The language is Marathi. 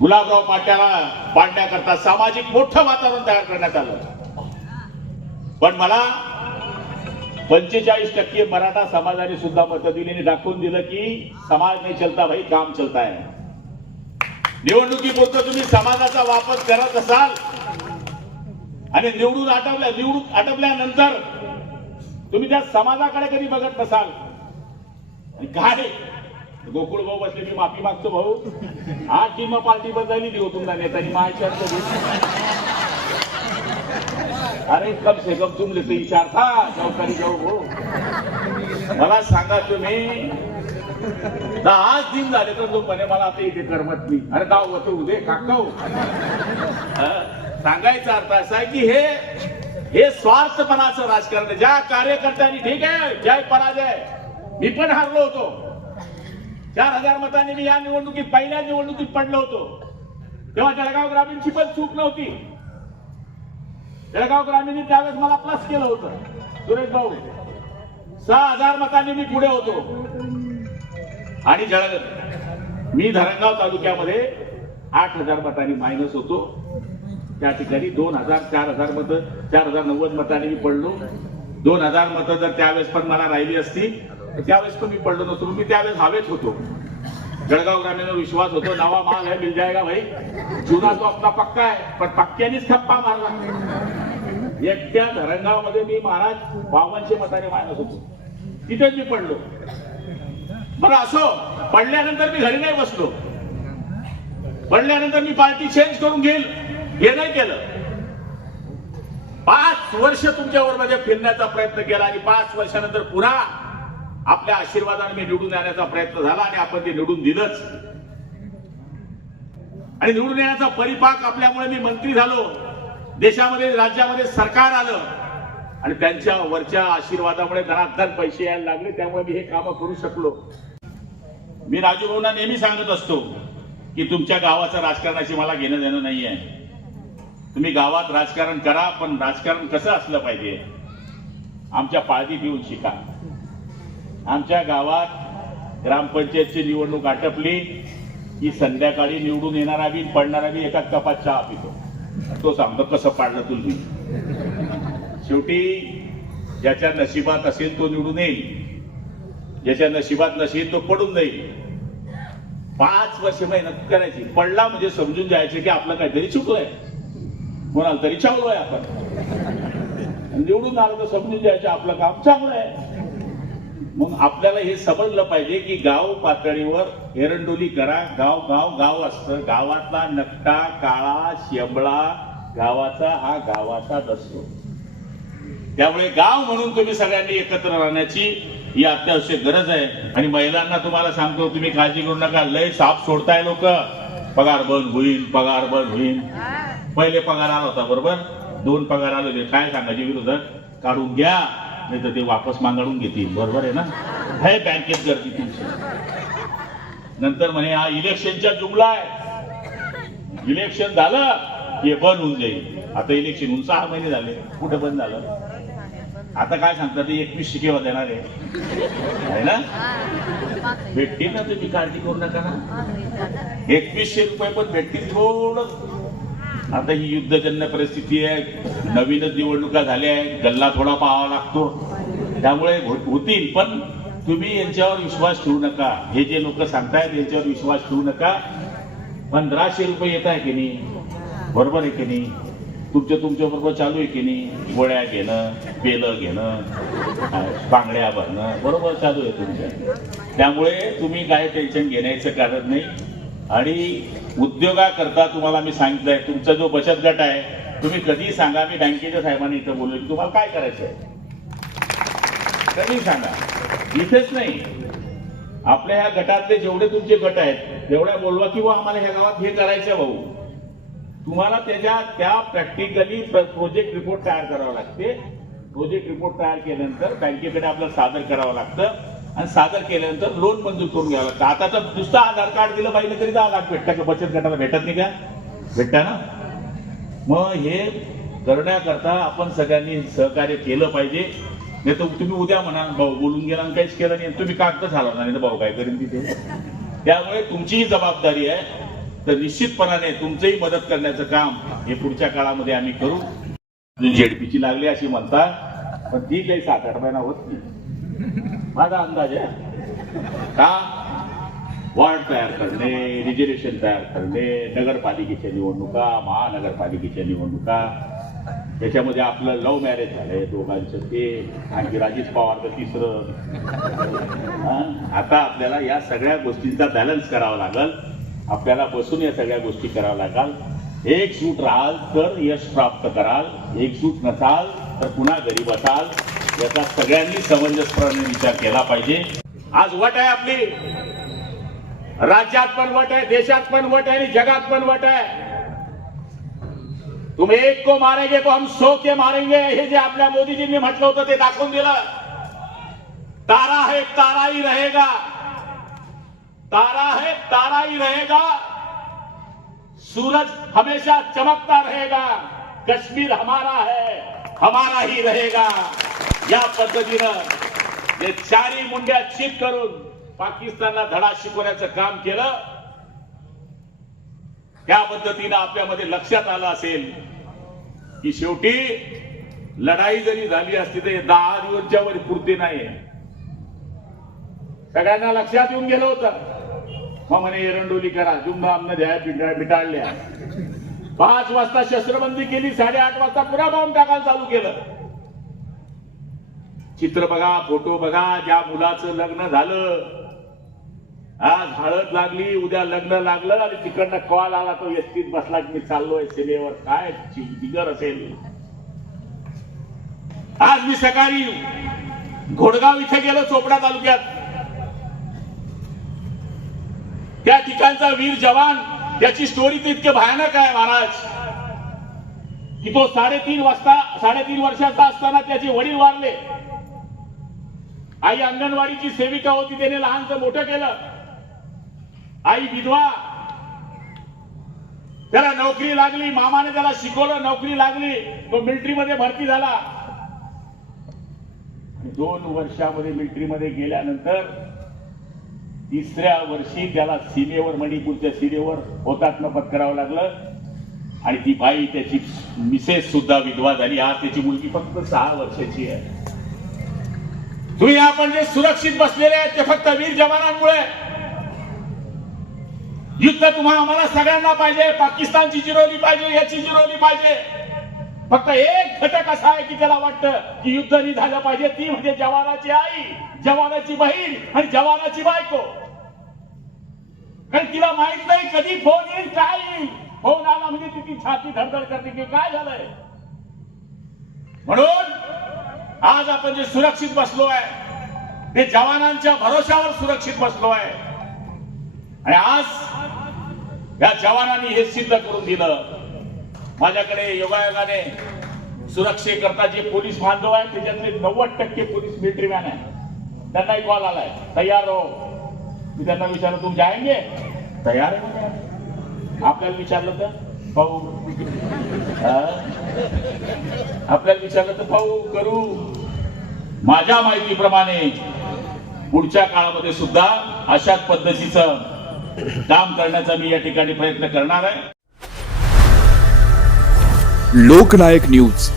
गुलाबराव पाट्याला पाडण्याकरता सामाजिक मोठं वातावरण तयार करण्यात आलं. पण मला पंचेचाळीस टक्के मराठा समाजाने सुद्धा मत दिली आणि दाखवून दिलं की समाज नाही चलता भाई काम चलता है निवडणुकीपुरतं तुम्ही समाजाचा वापर करत असाल आणि निवडून आटपल्या निवडून आटपल्यानंतर तुम्ही त्या समाजाकडे कधी बघत नसाल. आणि काय? गोकुळ भाऊ बसले मी माफी मागतो भाऊ. आज टीम पार्टी बदलली देऊ हो तुमचा नेत्याने माझ्या अरे कम से कम तुम लेते विचार था चौकारी जाऊ हो. मला सांगा तुम्ही दहाच दिन झाले तर तो म्हणे मला आता इथे करमत नाही. अरे दाव होतं उदे काकाऊ हो. सांगायचा अर्थ असा आहे की हे हे स्वार्थपणाचं राजकारण ज्या कार्यकर्त्यांनी ठीक आहे जय पराजय. मी पण हारलो होतो. चार हजार मतांनी मी या निवडणुकीत पहिल्या निवडणुकीत पडलो होतो. तेव्हा जळगाव ग्रामीणची पण चूक नव्हती. जळगाव ग्रामीणने त्यावेळेस मला प्लस केलं होतं. सुरेश भाऊ सहा हजार मतांनी मी पुढे होतो. आणि जळग मी धरणगाव तालुक्यामध्ये आठ हजार मतांनी मायनस होतो. त्या ठिकाणी दोन हजार चार हजार मत चार हजार नव्वद मतांनी मी पडलो. दोन हजार मतं जर त्यावेळेस पण मला राहिली असती त्यावेळेस पण मी पडलो नसतो मी त्यावेळेस हवेत होतो. जळगाव ग्रामीण विश्वास होतो नवा माल है मिल जाएगा भाई. जुना तो आपला पक्का आहे पण पक्क्यानीच थप्पा मारला. एकट्या धरणगावमध्ये मी महाराज बावनशे मताने मायनस होतो. तिथेच मी पडलो. बरं असो. पडल्यानंतर मी घरी नाही बसलो. पडल्यानंतर मी पार्टी चेंज करून घेईल. हे नाही केलं. पाच वर्ष तुमच्यावर माझ्या फिरण्याचा प्रयत्न केला आणि पाच वर्षानंतर पुन्हा आपल्या आशीर्वादाने मी निवडून येण्याचा प्रयत्न झाला आणि आपण ते निवडून दिलंच. आणि निवडून येण्याचा परिपाक आपल्यामुळे मी मंत्री झालो. देशामध्ये राज्यामध्ये सरकार आलं. आणि त्यांच्या वरच्या आशीर्वादामुळे धनाधन पैसे यायला लागले त्यामुळे मी हे कामं करू शकलो. मी राजू नेहमी सांगत असतो की तुमच्या गावाचं राजकारणाशी मला घेणं देणं नाही आहे तुम्ही गावात राजकारण करा पण राजकारण कसं असलं पाहिजे? आमच्या पाळती पिऊन शिका. आमच्या गावात ग्रामपंचायतची निवडणूक आटपली की संध्याकाळी निवडून येणारा बी पडणारा बी एका कपात चहा पितो. तो सांगतो कसं पाडलं तुम्ही शेवटी ज्याच्या नशिबात असेल तो निवडून येईल. ज्याच्या नशिबात नसेल तो पडून जाईल. पाच वर्ष मेहनत करायची. पडला म्हणजे समजून जायचं की आपलं काहीतरी चुकलंय. कोणाला तरी चावलोय आपण. निवडून आलं तर समजून जायचं आपलं काम चांगलं आहे. मग आपल्याला हे समजलं पाहिजे की गाव पातळीवर एरंडोली करा गाव गाव गाव असतं. गावातला नकटा काळा शेंबळा गावाचा हा गावाचाच असतो त्यामुळे गाव म्हणून तुम्ही सगळ्यांनी एकत्र राहण्याची ही अत्यावश्यक गरज आहे. आणि महिलांना तुम्हाला सांगतो तुम्ही काळजी करू नका. लय साप सोडताय लोक. पगार बंद होईल पगार बंद होईल. पहिले पगार आला होता बरोबर? दोन पगार आले होते काय सांगायचे विरोधक? काढून घ्या. नाही तर ते वापस मांगाडून घेतील. बरोबर आहे ना? हे बँकेत गर्दी तुमची नंतर म्हणे हा इलेक्शनच्या जुमला आहे. इलेक्शन झालं हे बंद होऊन जाईल. आता इलेक्शन होऊन सहा महिने झाले. कुठे बंद झालं? आता काय सांगतात? एकवीस शिकेवा देणार आहे. आहे ना? भेटतील ना तुम्ही? काळजी करू नका ना. एकवीसशे रुपये पण भेटतील थोडं. आता ही युद्धजन्य परिस्थिती आहे. नवीनच निवडणुका झाल्या आहेत. गल्ला थोडा पाहावा लागतो. त्यामुळे हो-, होतील. पण तुम्ही यांच्यावर विश्वास ठेवू नका. हे जे लोक सांगतायत यांच्यावर विश्वास ठेवू नका. पंधराशे रुपये येत आहे की नाही? बरोबर आहे की नाही? तुमच्या तुमच्या बरोबर चालू आहे की नाही? गोळ्या घेणं पेलं घेणं बांगड्या भरणं बरोबर चालू आहे तुमच्या. त्यामुळे तुम्ही काय टेन्शन घेण्याचं कारण नाही. आणि उद्योगाकरता तुम्हाला मी सांगितलंय तुमचा जो बचत गट आहे तुम्ही कधी सांगा मी बँकेच्या साहेबांनी इथं बोललो की तुम्हाला काय करायचं आहे कधी सांगा. इथेच नाही. आपल्या ह्या गटातले जेवढे तुमचे गट आहेत तेवढ्या बोलवा किंवा आम्हाला ह्या गावात हे करायचं भाऊ. तुम्हाला त्याच्या त्या प्रॅक्टिकली प्रोजेक्ट रिपोर्ट तयार करावा लागते. प्रोजेक्ट रिपोर्ट तयार केल्यानंतर बँकेकडे आपल्याला सादर करावं लागतं. आणि सादर केल्यानंतर लोन मंजूर करून घ्यावं लागतं. आता तर नुसतं आधार कार्ड दिलं पाहिजे तरी दहा लाख भेटतं का? बचत गटाला भेटत नाही का? भेटता ना? मग हे करण्याकरता आपण सगळ्यांनी सहकार्य केलं पाहिजे. नाही तर तुम्ही उद्या म्हणा भाऊ बोलून गेला आणि काहीच केलं नाही. तुम्ही कागद झाला नाही तर भाऊ काय करेन तिथे? त्यामुळे तुमचीही जबाबदारी आहे. तर निश्चितपणाने तुमचंही मदत करण्याचं काम हे पुढच्या काळामध्ये आम्ही करू. झेडपीची लागली अशी म्हणता पण ती काही सात आठ महिना होत नाही. माझा अंदाज आहे. का? वॉर्ड तयार करणे रिजर्वेशन तयार करणे नगरपालिकेच्या निवडणुका महानगरपालिकेच्या निवडणुका. त्याच्यामध्ये आपलं लव्ह मॅरेज झालंय दोघांचं ते आणखी राजेश पवारचं तिसरं. आता आपल्याला या सगळ्या गोष्टींचा बॅलन्स करावा लागल. आपल्याला बसून या सगळ्या गोष्टी कराव्या लागाल. एक सूट राहाल तर यश प्राप्त कराल. एक सूट नसाल तर पुन्हा घरी बसाल. याचा विचार पाहिजे. आज वट आपली. राज्यात पण वट देशात पण वट आणि जगात वट आहे. तुम एक को मारेंगे तो हम सौ के मारेंगे, हे जे आपल्या मोदीजींनी म्हटलं होतं ते दाखवून दिलं. तारा है, तारा ही रहेगा. तारा है, तारा ही रहेगा. सूरज हमेशा चमकता रहेगा. कश्मीर हमारा है, हमारा ही रहेगा. या पद्धतीनं जे चारी मुंड्या चित करून पाकिस्तानला धडा शिकवण्याचं काम केलं त्या पद्धतीनं आपल्यामध्ये लक्षात आलं असेल की शेवटी लढाई जरी झाली असती तर दहा दिवसच्या वर पुरते नाही सगळ्यांना लक्षात येऊन गेलं होतं. मग म्हणे एरंडोली करा धुमधाम द्या बिटाळल्या पाच वाजता शस्त्रबंदी केली साडेआठ वाजता पुन्हा बॉम्ब टाकायला चालू केलं. चित्र बघा फोटो बघा ज्या मुलाचं लग्न झालं. आज हळद लागली उद्या लग्न लागलं आणि तिकडनं कॉल आला तो व्यक्तीत बसला की मी चाललोय सीमेवर काय बिगर असेल. आज मी सकाळी घोडगाव इथे गेलो चोपडा तालुक्यात. त्या ठिकाणचा वीर जवान त्याची स्टोरी तर इतके भयानक आहे महाराज. की तो साडेतीन वाजता साडेतीन वर्षाचा असताना त्याचे वडील वारले. आई अंगणवाडीची सेविका होती त्याने लहानचं मोठं केलं. आई विधवा. त्याला नोकरी लागली मामाने त्याला शिकवलं नोकरी लागली तो मिलिटरीमध्ये भरती झाला. दोन वर्षामध्ये मिलिटरीमध्ये गेल्यानंतर तिसऱ्या वर्षी त्याला सीमेवर मणिपूरच्या सीमेवर होतात्म पत्करावं लागलं. आणि ती बाई त्याची मिसेस सुद्धा विधवा झाली. आज त्याची मुलगी फक्त सहा वर्षाची आहे. तुम्ही आपण जे सुरक्षित बसलेले आहेत ते फक्त वीर जवानांमुळे. युद्ध तुम्हाला आम्हाला सगळ्यांना पाहिजे पाकिस्तानची जिरवली पाहिजे याची जिरवली पाहिजे. फक्त एक घटक असा आहे की त्याला वाटतं की युद्ध नाही झालं पाहिजे ती म्हणजे जवानाची आई जवानाची बहीण आणि जवानाची बायको. कारण तिला माहीत नाही कधी फोन येईल काय येईल. फोन आला म्हणजे तिची छाती धडधड करते की काय झालंय. म्हणून आज आपण जे सुरक्षित बसलो आहे ते जवानांच्या भरोशावर सुरक्षित बसलो आहे. आणि आज या जवानांनी हे सिद्ध करून दिलं. माझ्याकडे योगायोगाने सुरक्षेकरता जे पोलीस बांधव आहेत त्याच्यातले नव्वद टक्के पोलीस मिलिटरी मॅन आहे त्यांना कॉल आलाय. तयार हो मी त्यांना विचारलं तुम जायंगे तयार आहे आपल्याला विचारलं तर भाऊ आपल्याला विचारलं तर भाऊ करू. माझ्या माहितीप्रमाणे पुढच्या काळामध्ये सुद्धा अशाच पद्धतीचं काम करण्याचा मी या ठिकाणी प्रयत्न करणार आहे. लोकनायक न्यूज.